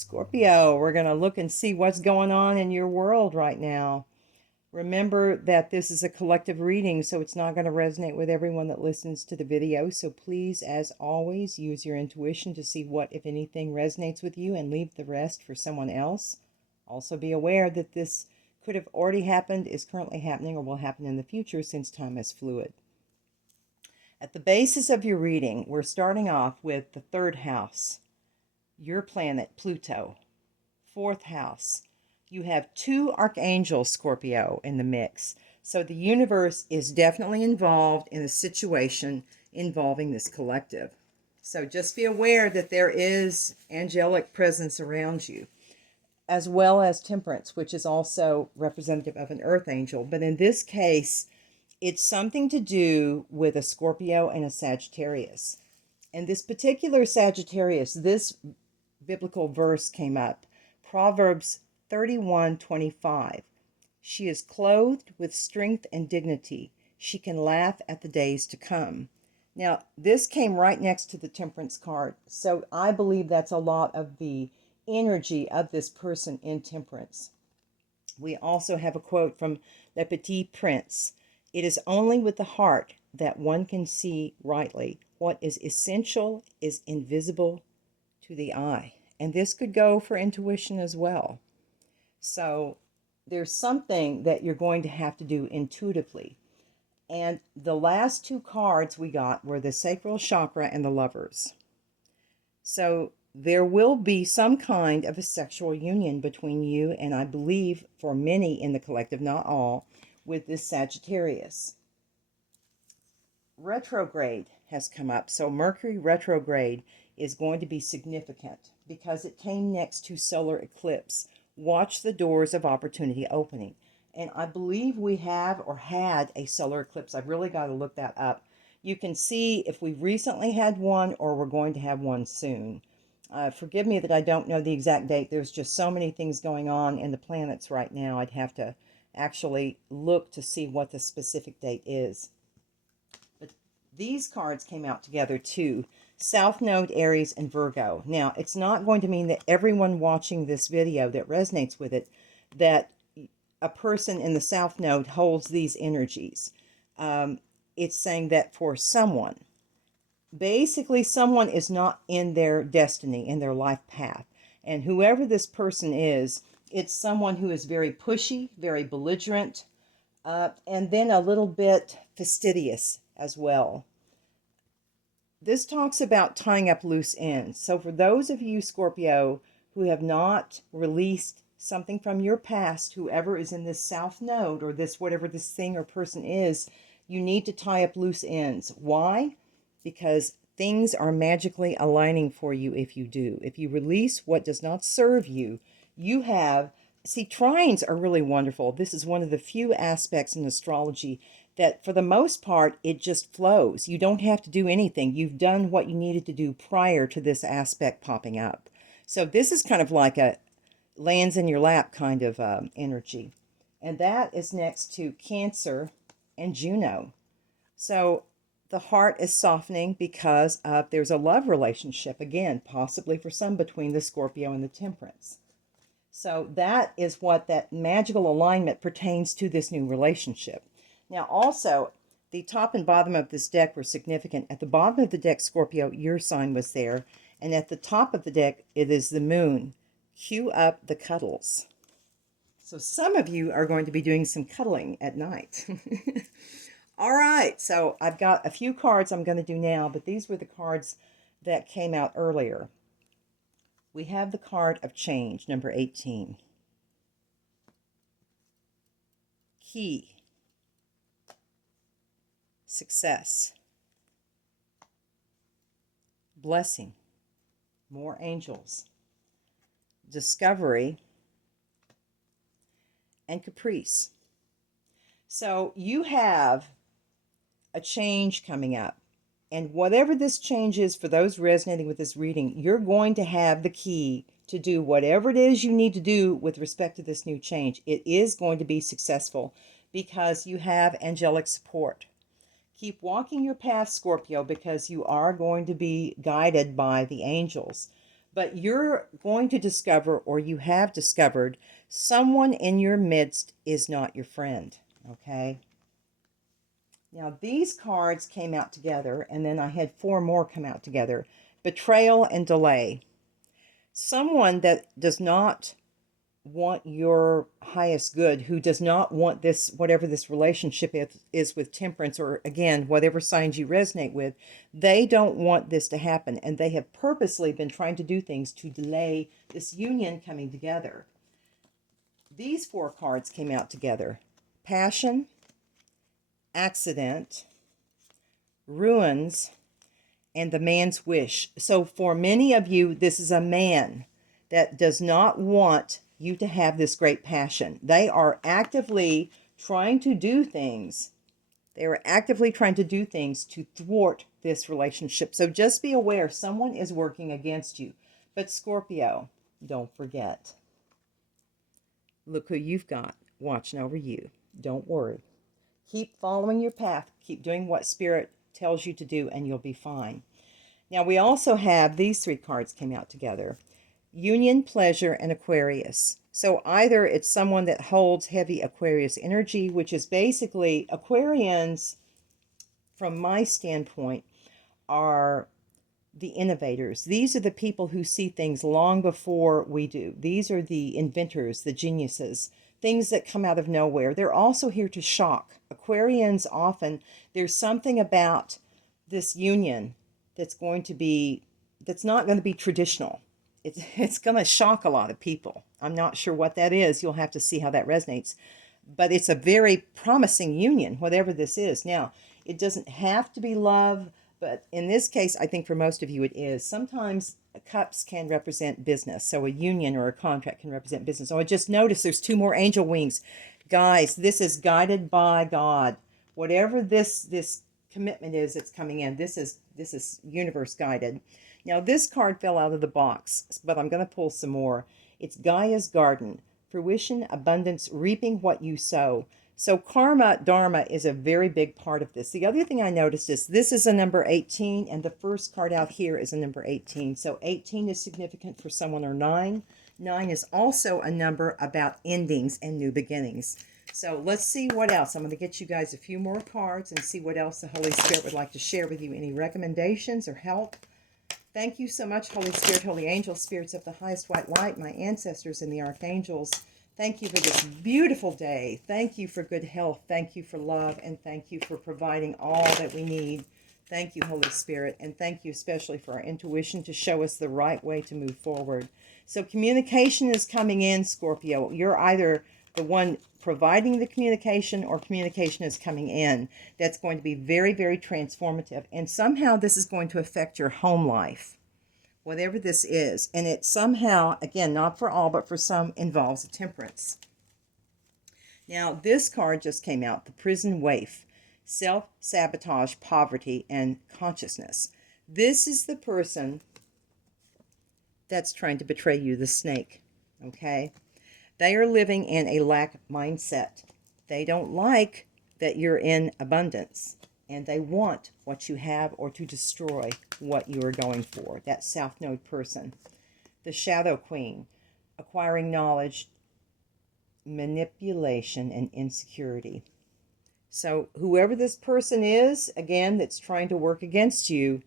Scorpio, we're going to look and see what's going on in your world right now. Remember that this is a collective reading, so it's not going to resonate with everyone that listens to the video. So please, as always, use your intuition to see what, if anything, resonates with you and leave the rest for someone else. Also be aware that this could have already happened, is currently happening, or will happen in the future since time is fluid. At the basis of your reading, we're starting off with the third house, your planet, Pluto. Fourth house, you have two archangels, Scorpio, in the mix. So the universe is definitely involved in a situation involving this collective. So just be aware that there is angelic presence around you, as well as temperance, which is also representative of an earth angel. But in this case, it's something to do with a Scorpio and a Sagittarius. And this particular Sagittarius, this biblical verse came up, Proverbs 31:25. She is clothed with strength and dignity. She can laugh at the days to come. Now, this came right next to the temperance card. So I believe that's a lot of the energy of this person in temperance. We also have a quote from Le Petit Prince. It is only with the heart that one can see rightly. What is essential is invisible to the eye. And this could go for intuition as well. So there's something that you're going to have to do intuitively. And the last two cards we got were the sacral chakra and the lovers. So there will be some kind of a sexual union between you and, I believe, for many in the collective, not all, with this Sagittarius. Retrograde has come up. So Mercury retrograde is going to be significant because it came next to solar eclipse. Watch the doors of opportunity opening. And I believe we have or had a solar eclipse. I've really got to look that up. You can see if we've recently had one or we're going to have one soon. Forgive me that I don't know the exact date. There's just so many things going on in the planets right now. I'd have to actually look to see what the specific date is. But these cards came out together too. South Node, Aries, and Virgo. Now, it's not going to mean that everyone watching this video that resonates with it, that a person in the South Node holds these energies. It's saying that for someone, basically someone is not in their destiny, in their life path. And whoever this person is, it's someone who is very pushy, very belligerent, and then a little bit fastidious as well. This talks about tying up loose ends. So for those of you, Scorpio, who have not released something from your past, whoever is in this South Node or this, whatever this thing or person is, you need to tie up loose ends. Why? Because things are magically aligning for you if you do. If you release what does not serve you, you have, see, trines are really wonderful. This is one of the few aspects in astrology that for the most part, it just flows. You don't have to do anything. You've done what you needed to do prior to this aspect popping up. So this is kind of like a lands in your lap kind of energy. And that is next to Cancer and Juno. So the heart is softening because there's a love relationship, again, possibly for some between the Scorpio and the Temperance. So that is what that magical alignment pertains to this new relationship. Now also, the top and bottom of this deck were significant. At the bottom of the deck, Scorpio, your sign was there. And at the top of the deck, it is the moon. Cue up the cuddles. So some of you are going to be doing some cuddling at night. All right, so I've got a few cards I'm going to do now, but these were the cards that came out earlier. We have the card of change, number 18. Key. Success. Blessing. More angels. Discovery. And caprice. So you have a change coming up. And whatever this change is, for those resonating with this reading, you're going to have the key to do whatever it is you need to do with respect to this new change. It is going to be successful because you have angelic support. Keep walking your path, Scorpio, because you are going to be guided by the angels. But you're going to discover, or you have discovered, someone in your midst is not your friend. Okay? Now, these cards came out together, and then I had four more come out together. Betrayal and delay. Someone that does not want your highest good, who does not want this, whatever this relationship is with Temperance, or again, whatever signs you resonate with, they don't want this to happen. And they have purposely been trying to do things to delay this union coming together. These four cards came out together: passion, accident, ruins, and the man's wish. So for many of you, this is a man that does not want you to have this great passion. They are actively trying to do things. They are actively trying to do things to thwart this relationship. So just be aware, someone is working against you. But Scorpio, don't forget. Look who you've got watching over you. Don't worry. Keep following your path. Keep doing what Spirit tells you to do, and you'll be fine. Now, we also have these three cards came out together: Union, Pleasure, and Aquarius. So either it's someone that holds heavy Aquarius energy, which is basically, Aquarians, from my standpoint, are the innovators. These are the people who see things long before we do. These are the inventors, the geniuses, things that come out of nowhere. They're also here to shock. Aquarians often, there's something about this union that's not going to be traditional. It's going to shock a lot of people. I'm not sure what that is. You'll have to see how that resonates. But it's a very promising union, whatever this is. Now, it doesn't have to be love, but in this case, I think for most of you it is. Sometimes cups can represent business. So a union or a contract can represent business. Oh, I just noticed there's two more angel wings. Guys, this is guided by God. Whatever this commitment is that's coming in, this is universe guided. Now, this card fell out of the box, but I'm going to pull some more. It's Gaia's Garden. Fruition, abundance, reaping what you sow. So karma, dharma is a very big part of this. The other thing I noticed is this is a number 18, and the first card out here is a number 18. So 18 is significant for someone, or 9. 9 is also a number about endings and new beginnings. So let's see what else. I'm going to get you guys a few more cards and see what else the Holy Spirit would like to share with you. Any recommendations or help? Thank you so much, Holy Spirit, Holy Angels, spirits of the highest white light, my ancestors and the archangels. Thank you for this beautiful day. Thank you for good health. Thank you for love. And thank you for providing all that we need. Thank you, Holy Spirit. And thank you especially for our intuition to show us the right way to move forward. So communication is coming in, Scorpio. You're either the one providing the communication, or communication is coming in. That's going to be very, very transformative. And somehow this is going to affect your home life, whatever this is. And it somehow, again, not for all, but for some, involves a temperance. Now, this card just came out, the Prison Waif: self-sabotage, poverty, and consciousness. This is the person that's trying to betray you, the snake, okay? They are living in a lack mindset. They don't like that you're in abundance, and they want what you have, or to destroy what you are going for. That South Node person. The Shadow Queen: acquiring knowledge, manipulation, and insecurity. So whoever this person is, again, that's trying to work against you,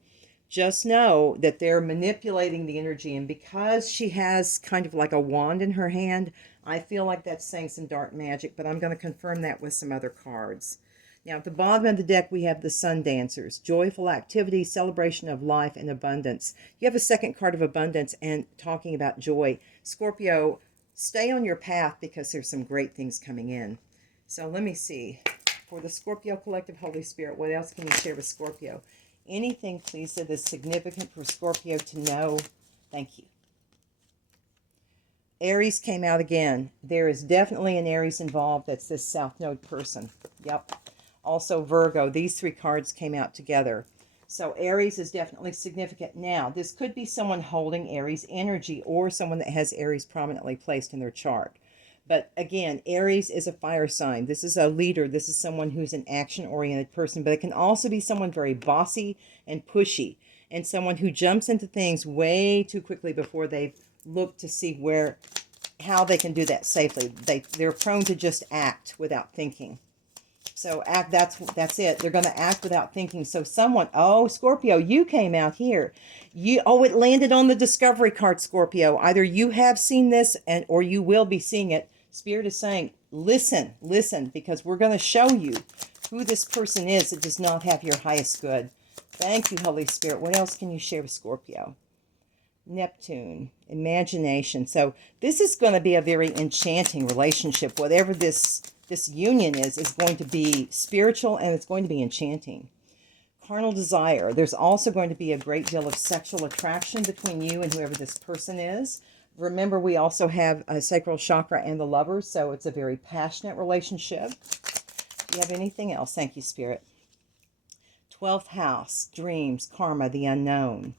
just know that they're manipulating the energy. And because she has kind of like a wand in her hand, I feel like that's saying some dark magic, but I'm going to confirm that with some other cards. Now, at the bottom of the deck, we have the Sun Dancers: joyful activity, celebration of life, and abundance. You have a second card of abundance and talking about joy. Scorpio, stay on your path because there's some great things coming in. So let me see. For the Scorpio Collective, Holy Spirit, what else can you share with Scorpio? Anything, please, that is significant for Scorpio to know. Thank you. Aries came out again. There is definitely an Aries involved. That's this South Node person. Yep. Also Virgo. These three cards came out together. So Aries is definitely significant. Now, this could be someone holding Aries energy, or someone that has Aries prominently placed in their chart. But again, Aries is a fire sign. This is a leader. This is someone who's an action-oriented person. But it can also be someone very bossy and pushy. and someone who jumps into things way too quickly before they've looked to see how they can do that safely. They're prone to just act without thinking. So that's it. They're going to act without thinking. So someone, oh, Scorpio, you came out here. It landed on the discovery card, Scorpio. Either you have seen this or you will be seeing it. Spirit is saying, listen, because we're going to show you who this person is that does not have your highest good. Thank you, Holy Spirit. What else can you share with Scorpio? Neptune, imagination. So this is going to be a very enchanting relationship. Whatever this union is going to be spiritual, and it's going to be enchanting. Carnal desire. There's also going to be a great deal of sexual attraction between you and whoever this person is. Remember, we also have a sacral chakra and the lovers, so it's a very passionate relationship. Do you have anything else? Thank you, Spirit. 12th house, dreams, karma, the unknown.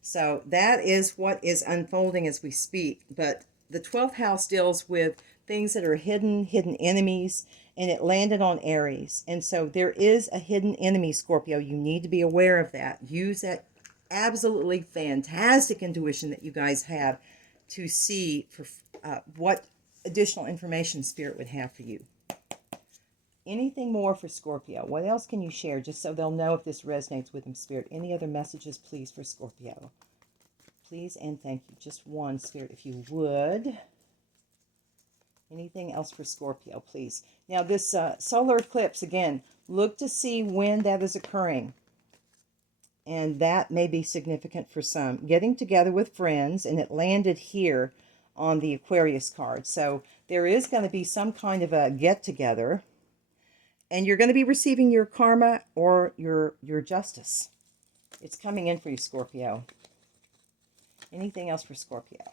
So that is what is unfolding as we speak. But the 12th house deals with things that are hidden enemies, and it landed on Aries. And so there is a hidden enemy, Scorpio. You need to be aware of that. Use that absolutely fantastic intuition that you guys have to see for what additional information Spirit would have for you. Anything more for Scorpio? What else can you share, just so they'll know if this resonates with them, Spirit? Any other messages, please, for Scorpio? Please and thank you. Just one, Spirit, if you would. Anything else for Scorpio, please? Now, this solar eclipse, again, look to see when that is occurring. And that may be significant for some. Getting together with friends, and it landed here on the Aquarius card. So there is going to be some kind of a get-together. And you're going to be receiving your karma or your justice. It's coming in for you, Scorpio. Anything else for Scorpio?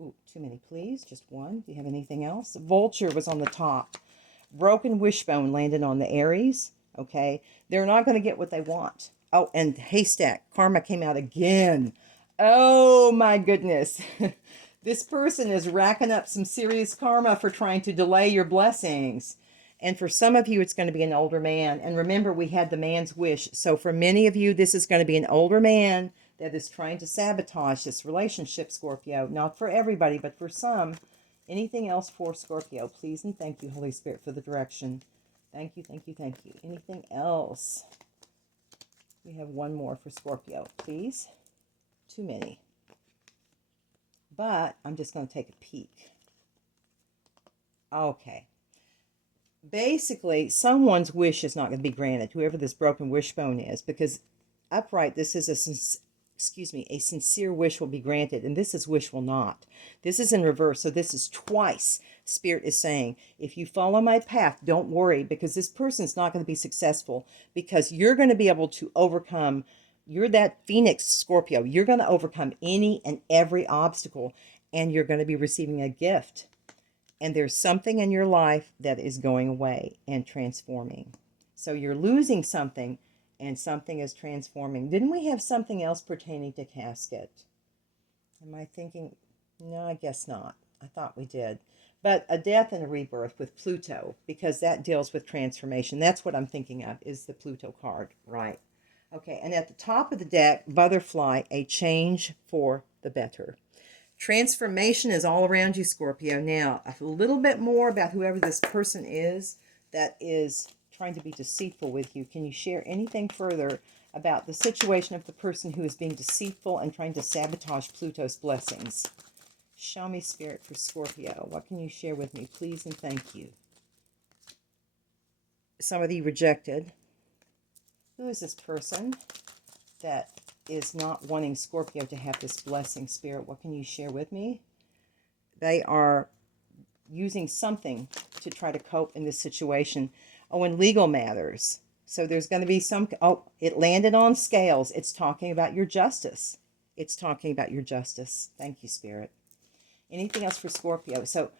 Ooh, too many, please. Just one. Do you have anything else? Vulture was on the top. Broken wishbone landed on the Aries. Okay. They're not going to get what they want. Oh, and haystack. Karma came out again. Oh, my goodness. This person is racking up some serious karma for trying to delay your blessings. And for some of you, it's going to be an older man. And remember, we had the man's wish. So for many of you, this is going to be an older man that is trying to sabotage this relationship, Scorpio. Not for everybody, but for some. Anything else for Scorpio? Please and thank you, Holy Spirit, for the direction. Thank you, thank you, thank you. Anything else? We have one more for Scorpio, please. Too many. But I'm just going to take a peek. Okay. Basically, someone's wish is not going to be granted, whoever this broken wishbone is, because upright, this is a sincere wish will be granted, and this wish will not. This is in reverse, so this is twice. Spirit is saying, if you follow my path, don't worry, because this person's not going to be successful, because you're going to be able to overcome. You're that Phoenix, Scorpio. You're going to overcome any and every obstacle, and you're going to be receiving a gift. And there's something in your life that is going away and transforming. So you're losing something, and something is transforming. Didn't we have something else pertaining to casket? Am I thinking? No, I guess not. I thought we did. But a death and a rebirth with Pluto, because that deals with transformation. That's what I'm thinking of, is the Pluto card, right? Okay, and at the top of the deck, butterfly, a change for the better. Transformation is all around you, Scorpio. Now, a little bit more about whoever this person is that is trying to be deceitful with you. Can you share anything further about the situation of the person who is being deceitful and trying to sabotage Pluto's blessings? Show me, Spirit, for Scorpio. What can you share with me, please, and thank you? Somebody rejected. Who is this person that is not wanting Scorpio to have this blessing, Spirit? What can you share with me? They are using something to try to cope in this situation. Oh, in legal matters. So there's going to be some, oh, it landed on scales. It's talking about your justice. It's talking about your justice. Thank you, Spirit. Anything else for Scorpio? So,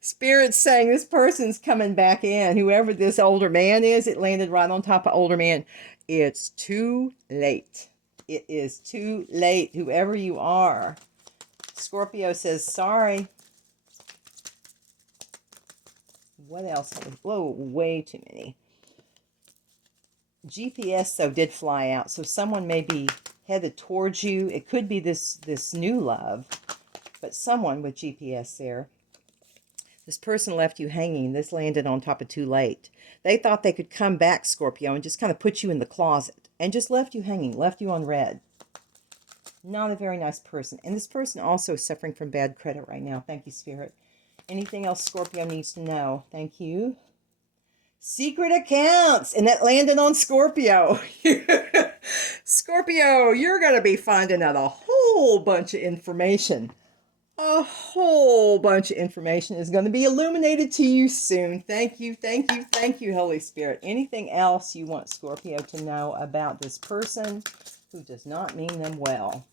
Spirit's saying this person's coming back in. Whoever this older man is, it landed right on top of older man. It's too late. It is too late, whoever you are. Scorpio says, sorry. What else? Whoa, way too many. GPS, though, did fly out, so someone may be headed towards you. It could be this new love, but someone with GPS there. This person left you hanging. This landed on top of too late. They thought they could come back, Scorpio, and just kind of put you in the closet and just left you hanging, left you on red. Not a very nice person. And this person also is suffering from bad credit right now. Thank you, Spirit. Anything else Scorpio needs to know? Thank you. Secret accounts. And that landed on Scorpio. Scorpio, you're going to be finding out a whole bunch of information. A whole bunch of information is going to be illuminated to you soon. Thank you, thank you, thank you, Holy Spirit. Anything else you want Scorpio to know about this person who does not mean them well?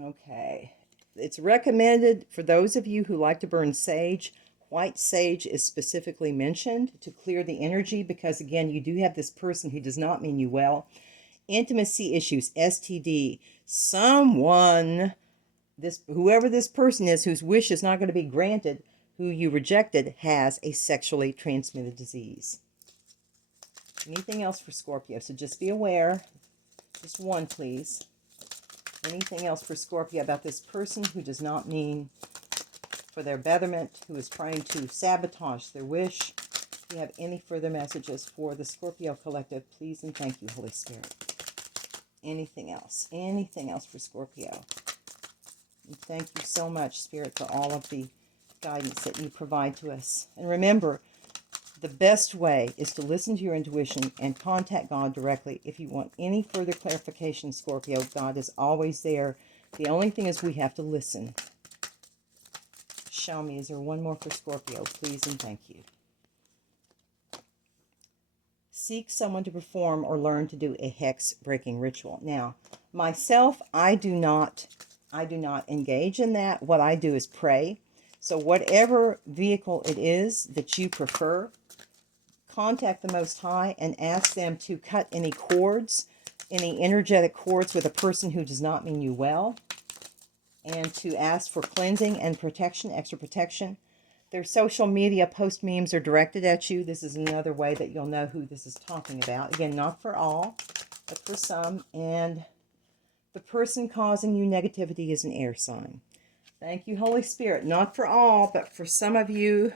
Okay. It's recommended for those of you who like to burn sage. White sage is specifically mentioned to clear the energy because, again, you do have this person who does not mean you well. Intimacy issues, STD, someone, whoever this person is whose wish is not going to be granted, who you rejected, has a sexually transmitted disease. Anything else for Scorpio? So just be aware. Just one, please. Anything else for Scorpio about this person who does not mean for their betterment, who is trying to sabotage their wish? If you have any further messages for the Scorpio collective, please and thank you, Holy Spirit. Anything else? Anything else for Scorpio? And thank you so much, Spirit, for all of the guidance that you provide to us. And remember, the best way is to listen to your intuition and contact God directly. If you want any further clarification, Scorpio, God is always there. The only thing is we have to listen. Show me. Is there one more for Scorpio? Please and thank you. Seek someone to perform or learn to do a hex-breaking ritual. Now, myself, I do not engage in that. What I do is pray. So whatever vehicle it is that you prefer, contact the Most High and ask them to cut any cords, any energetic cords with a person who does not mean you well, and to ask for cleansing and protection, extra protection. Their social media post memes are directed at you. This is another way that you'll know who this is talking about. Again, not for all, but for some. And the person causing you negativity is an air sign. Thank you, Holy Spirit. Not for all, but for some of you.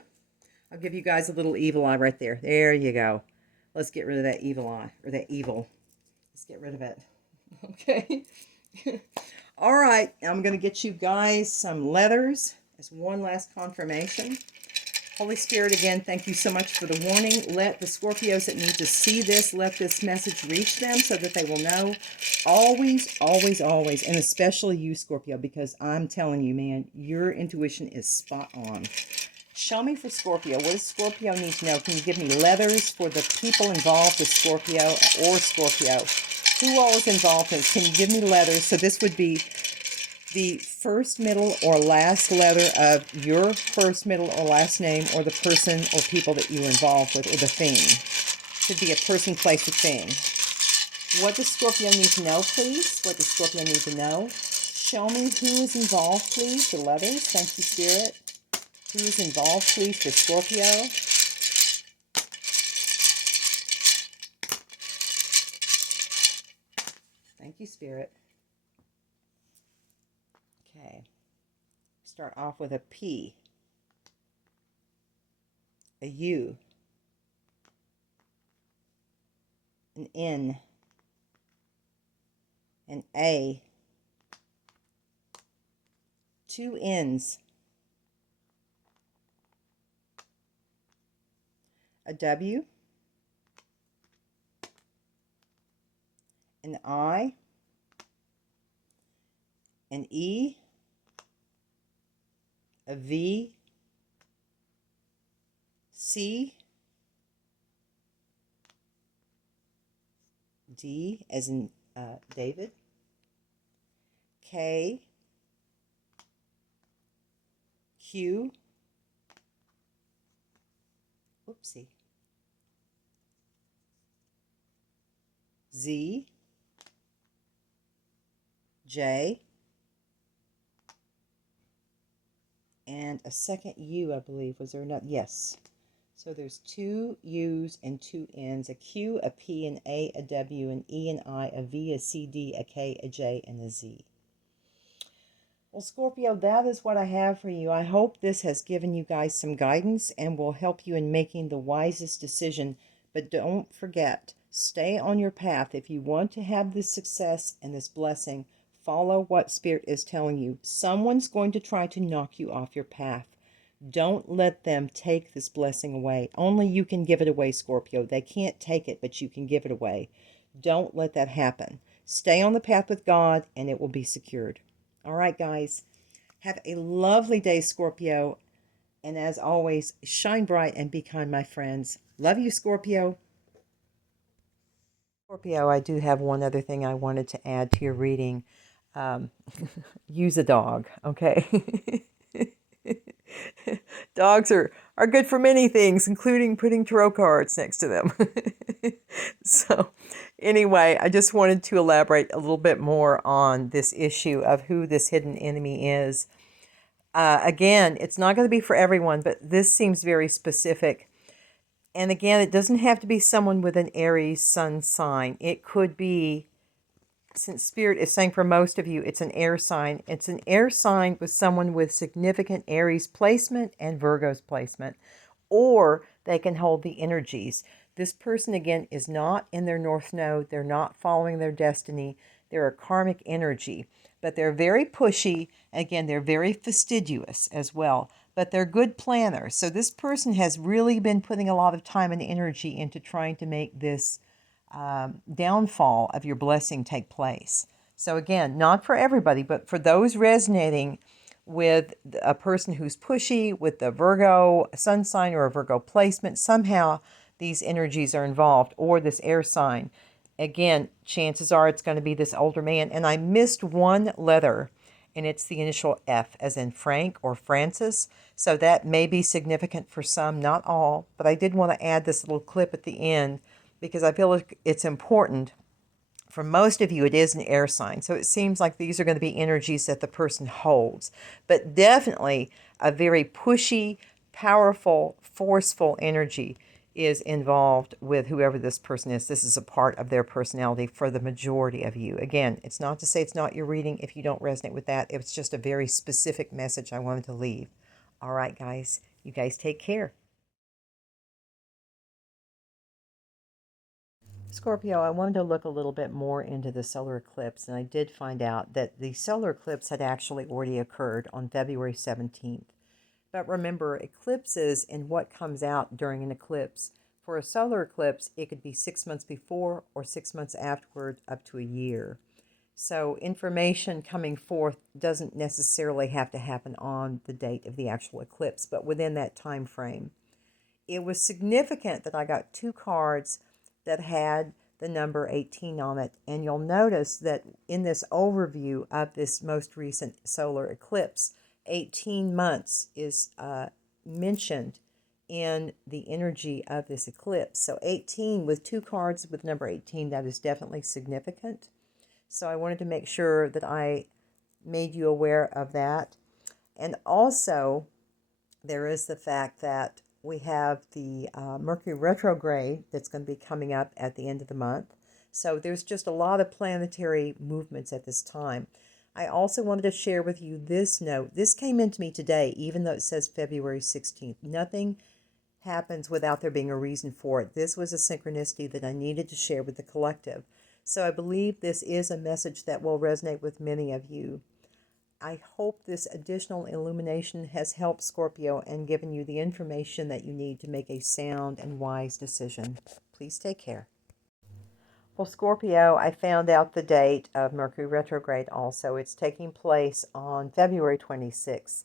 I'll give you guys a little evil eye right there. There you go. Let's get rid of that evil eye, or that evil. Let's get rid of it. Okay. All right. I'm going to get you guys some letters as one last confirmation. Holy Spirit, again, thank you so much for the warning. Let the Scorpios that need to see this, let this message reach them so that they will know. Always, always, always, and especially you, Scorpio, because I'm telling you, man, your intuition is spot on. Show me for Scorpio. What does Scorpio need to know? Can you give me letters for the people involved with Scorpio or Scorpio? Who all is involved in this? Can you give me letters? So this would be the first, middle, or last letter of your first, middle, or last name, or the person or people that you were involved with, or the thing. Could be a person, place, or thing. What does Scorpio need to know, please? What does Scorpio need to know? Show me who is involved, please. The letters. Thank you, Spirit. Who is involved, please, for Scorpio? Thank you, Spirit. Okay. Start off with a P, a U, an N, an A, two N's, a W, an I, an E, a V, C, D as in David, K, Q, whoopsie, Z, J, and a second U, I believe. Was there another? Yes. So there's two U's and two N's, a Q, a P, an A, a W, an E, an I, a V, a C, D, a K, a J, and a Z. Well, Scorpio, that is what I have for you. I hope this has given you guys some guidance and will help you in making the wisest decision. But don't forget, stay on your path. If you want to have this success and this blessing, follow what Spirit is telling you. Someone's going to try to knock you off your path. Don't let them take this blessing away. Only you can give it away, Scorpio. They can't take it, but you can give it away. Don't let that happen. Stay on the path with God, and it will be secured. All right, guys. Have a lovely day, Scorpio. And as always, shine bright and be kind, my friends. Love you, Scorpio. Scorpio, I do have one other thing I wanted to add to your reading. Um, use a dog, okay? Dogs are good for many things, including putting tarot cards next to them. So, anyway, I just wanted to elaborate a little bit more on this issue of who this hidden enemy is. Again, it's not going to be for everyone, but this seems very specific. And again, it doesn't have to be someone with an Aries sun sign. It could be, since Spirit is saying for most of you, it's an air sign. It's an air sign with someone with significant Aries placement and Virgo's placement, or they can hold the energies. This person, again, is not in their North Node. They're not following their destiny. They're a karmic energy, but they're very pushy. Again, they're very fastidious as well, but they're good planners. So this person has really been putting a lot of time and energy into trying to make this downfall of your blessing take place. So again, not for everybody, but for those resonating with a person who's pushy, with the Virgo sun sign or a Virgo placement, somehow these energies are involved, or this air sign. Again, chances are it's going to be this older man. And I missed one letter, and it's the initial F, as in Frank or Francis. So that may be significant for some, not all. But I did want to add this little clip at the end because I feel like it's important. For most of you, it is an air sign. So it seems like these are going to be energies that the person holds. But definitely a very pushy, powerful, forceful energy is involved with whoever this person is. This is a part of their personality for the majority of you. Again, it's not to say it's not your reading if you don't resonate with that. It's just a very specific message I wanted to leave. All right, guys. You guys take care. Scorpio, I wanted to look a little bit more into the solar eclipse, and I did find out that the solar eclipse had actually already occurred on February 17th. But remember, eclipses and what comes out during an eclipse. For a solar eclipse, it could be 6 months before or 6 months afterward, up to a year. So information coming forth doesn't necessarily have to happen on the date of the actual eclipse, but within that time frame. It was significant that I got two cards that had the number 18 on it. And you'll notice that in this overview of this most recent solar eclipse, 18 months is mentioned in the energy of this eclipse. So 18 with two cards with number 18, that is definitely significant. So I wanted to make sure that I made you aware of that. And also, there is the fact that we have the Mercury retrograde that's going to be coming up at the end of the month. So there's just a lot of planetary movements at this time. I also wanted to share with you this note. This came into me today, even though it says February 16th. Nothing happens without there being a reason for it. This was a synchronicity that I needed to share with the collective. So I believe this is a message that will resonate with many of you. I hope this additional illumination has helped Scorpio and given you the information that you need to make a sound and wise decision. Please take care. Well, Scorpio, I found out the date of Mercury retrograde also. It's taking place on February 26th.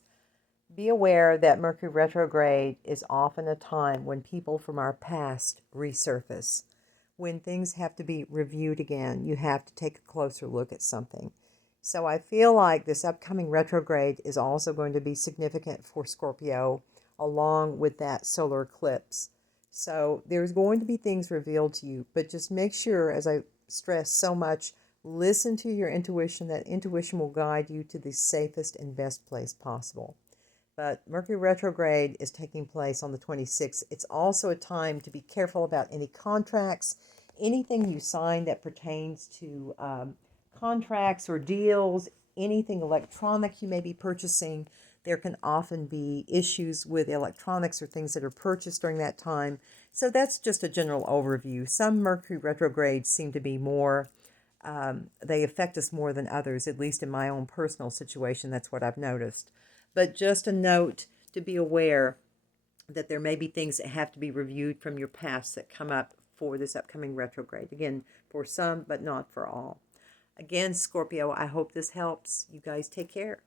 Be aware that Mercury retrograde is often a time when people from our past resurface. When things have to be reviewed again, you have to take a closer look at something. So I feel like this upcoming retrograde is also going to be significant for Scorpio, along with that solar eclipse. So there's going to be things revealed to you, but just make sure, as I stress so much, listen to your intuition. That intuition will guide you to the safest and best place possible. But Mercury retrograde is taking place on the 26th. It's also a time to be careful about any contracts, anything you sign that pertains to contracts or deals, anything electronic you may be purchasing. There can often be issues with electronics or things that are purchased during that time. So that's just a general overview. Some Mercury retrogrades seem to be more, they affect us more than others, at least in my own personal situation. That's what I've noticed. But just a note to be aware that there may be things that have to be reviewed from your past that come up for this upcoming retrograde. Again, for some, but not for all. Again, Scorpio, I hope this helps. You guys take care.